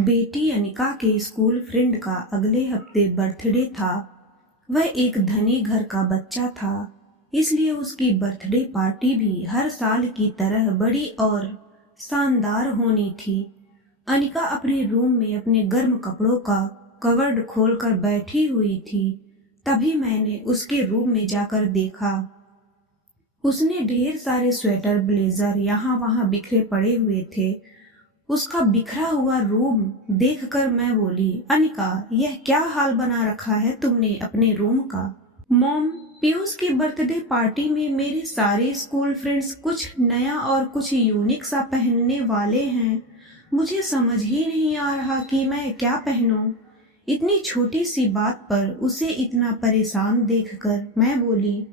बेटी अनिका के school friend का अगले हफ्ते बर्थडे था। वह एक धनी घर का बच्चा था, इसलिए उसकी बर्थडे पार्टी भी हर साल की तरह बड़ी और शानदार होनी थी। अनिका अपने रूम में अपने गर्म कपड़ों का कवर्ड खोलकर बैठी हुई थी। तभी मैंने उसके रूम में जाकर देखा। उसने ढेर सारे स्वेटर ब्लेजर यहाँ वहाँ बिखरे पड़े हुए थे। उसका बिखरा हुआ रूम देखकर मैं बोली, अनिका, यह क्या हाल बना रखा है तुमने अपने रूम का? मॉम, पीयूष की बर्थडे पार्टी में मेरे सारे स्कूल फ्रेंड्स कुछ नया और कुछ यूनिक सा पहनने वाले हैं। मुझे समझ ही नहीं आ रहा कि मैं क्या पहनूं। इतनी छोटी सी बात पर उसे इतना परेशान देखकर मैं बोली,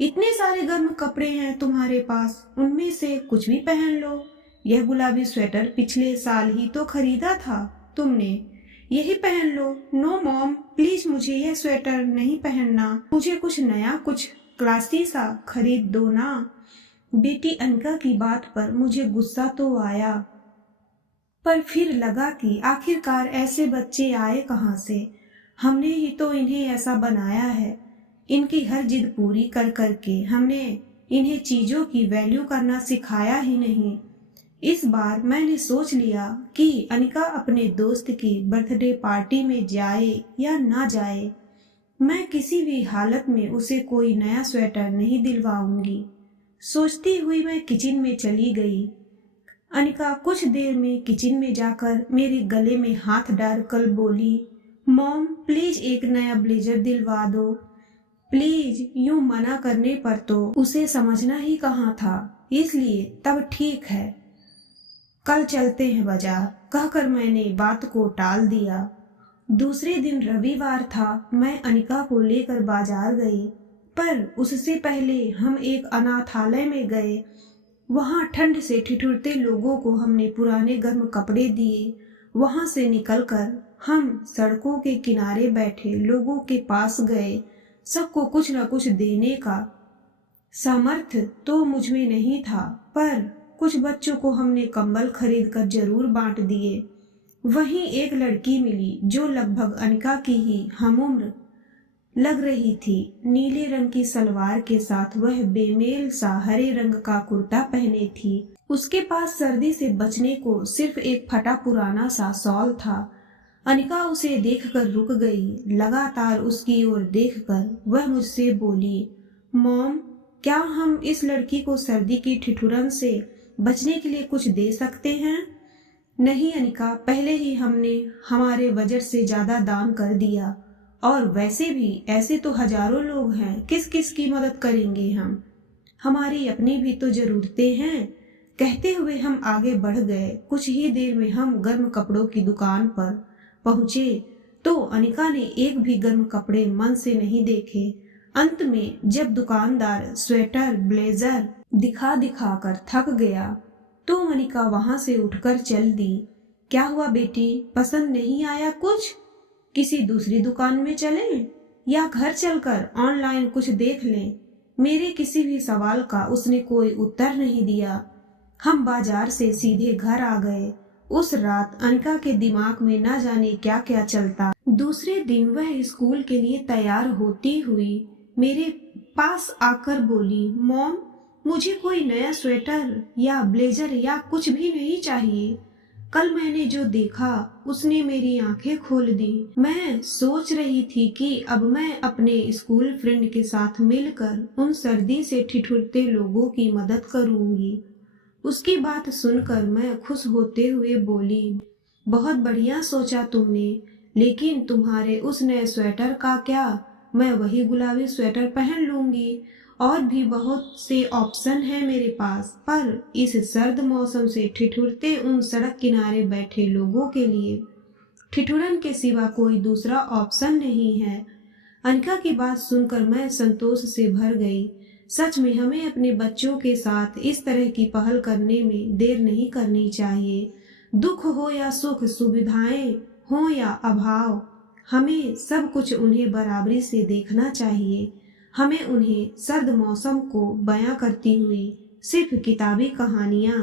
इतने सारे गर्म कपड़े हैं तुम्हारे पास, उनमें से कुछ भी पहन लो। यह गुलाबी स्वेटर पिछले साल ही तो खरीदा था तुमने, यही पहन लो। नो मॉम, प्लीज मुझे यह स्वेटर नहीं पहनना। मुझे कुछ नया, कुछ क्लासी सा खरीद दो ना। बेटी अनिका की बात पर मुझे गुस्सा तो आया, पर फिर लगा कि आखिरकार ऐसे बच्चे आए कहाँ से। हमने ही तो इन्हें ऐसा बनाया है। इनकी हर जिद पूरी कर करके हमने इन्हें चीजों की वैल्यू करना सिखाया ही नहीं। इस बार मैंने सोच लिया कि अनिका अपने दोस्त की बर्थडे पार्टी में जाए या ना जाए, मैं किसी भी हालत में उसे कोई नया स्वेटर नहीं दिलवाऊंगी। सोचती हुई मैं किचन में चली गई। अनिका कुछ देर में किचन में जाकर मेरे गले में हाथ डालकर बोली, मॉम, प्लीज एक नया ब्लेजर दिलवा दो। प्लीज। यूं मना करने पर तो उसे समझना ही कहाँ था, इसलिए तब ठीक है, कल चलते हैं बाजार, कहकर मैंने बात को टाल दिया। दूसरे दिन रविवार था। मैं अनिका को लेकर बाजार गई, पर उससे पहले हम एक अनाथालय में गए। वहां ठंड से ठिठुरते लोगों को हमने पुराने गर्म कपड़े दिए। वहां से निकलकर हम सड़कों के किनारे बैठे लोगों के पास गए। सबको कुछ न कुछ देने का सामर्थ्य तो मुझ में नहीं था, पर कुछ बच्चों को हमने कंबल खरीद कर जरूर बांट दिए। वहीं एक लड़की मिली जो लगभग अनिका की ही हमउम्र लग रही थी। नीले रंग की सलवार के साथ वह बेमेल सा हरे रंग का कुर्ता पहने थी। उसके पास सर्दी से बचने को सिर्फ एक फटा पुराना सा शॉल था। अनिका उसे देखकर रुक गई। लगातार उसकी ओर देखकर वह मुझसे बोली, मॉम, क्या हम इस लड़की को सर्दी की ठिठुरन से बचने के लिए कुछ दे सकते हैं? नहीं अनिका, पहले ही हमने हमारे बजट से ज्यादा दान कर दिया, और वैसे भी ऐसे तो हजारों लोग हैं, किस किस की मदद करेंगे हम? हमारी अपनी भी तो जरूरतें हैं। कहते हुए हम आगे बढ़ गए। कुछ ही देर में हम गर्म कपड़ों की दुकान पर पहुंचे तो अनिका ने एक भी गर्म कपड़े मन से नहीं देखे। अंत में जब दुकानदार स्वेटर ब्लेजर दिखा दिखा कर थक गया तो अनिका वहां से उठकर चल दी। क्या हुआ बेटी, पसंद नहीं आया कुछ? किसी दूसरी दुकान में चलें या घर चलकर ऑनलाइन कुछ देख लें? मेरे किसी भी सवाल का उसने कोई उत्तर नहीं दिया। हम बाजार से सीधे घर आ गए। उस रात अनिका के दिमाग में न जाने क्या क्या चलता। दूसरे दिन वह स्कूल के लिए तैयार होती हुई मेरे पास आकर बोली, मॉम, मुझे कोई नया स्वेटर या ब्लेजर या कुछ भी नहीं चाहिए। कल मैंने जो देखा उसने मेरी आंखें खोल दी। मैं सोच रही थी कि अब मैं अपने स्कूल फ्रेंड के साथ मिलकर उन सर्दी से ठिठुरते लोगों की मदद करूंगी। उसकी बात सुनकर मैं खुश होते हुए बोली, बहुत बढ़िया सोचा तुमने, लेकिन तुम्हारे उस नए स्वेटर का क्या? मैं वही गुलाबी स्वेटर पहन लूंगी। और भी बहुत से ऑप्शन है मेरे पास, पर इस सर्द मौसम से ठिठुरते उन सड़क किनारे बैठे लोगों के लिए ठिठुरन के सिवा कोई दूसरा ऑप्शन नहीं है। अनिका की बात सुनकर मैं संतोष से भर गई। सच में हमें अपने बच्चों के साथ इस तरह की पहल करने में देर नहीं करनी चाहिए। दुख हो या सुख, सुविधाएं हो या अभाव, हमें सब कुछ उन्हें बराबरी से देखना चाहिए। हमें उन्हें सर्द मौसम को बयां करती हुई सिर्फ किताबी कहानियां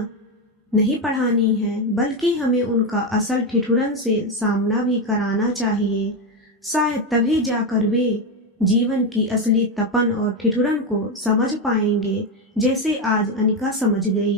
नहीं पढ़ानी है, बल्कि हमें उनका असल ठिठुरन से सामना भी कराना चाहिए। शायद तभी जाकर वे जीवन की असली तपन और ठिठुरन को समझ पाएंगे, जैसे आज अनिका समझ गई।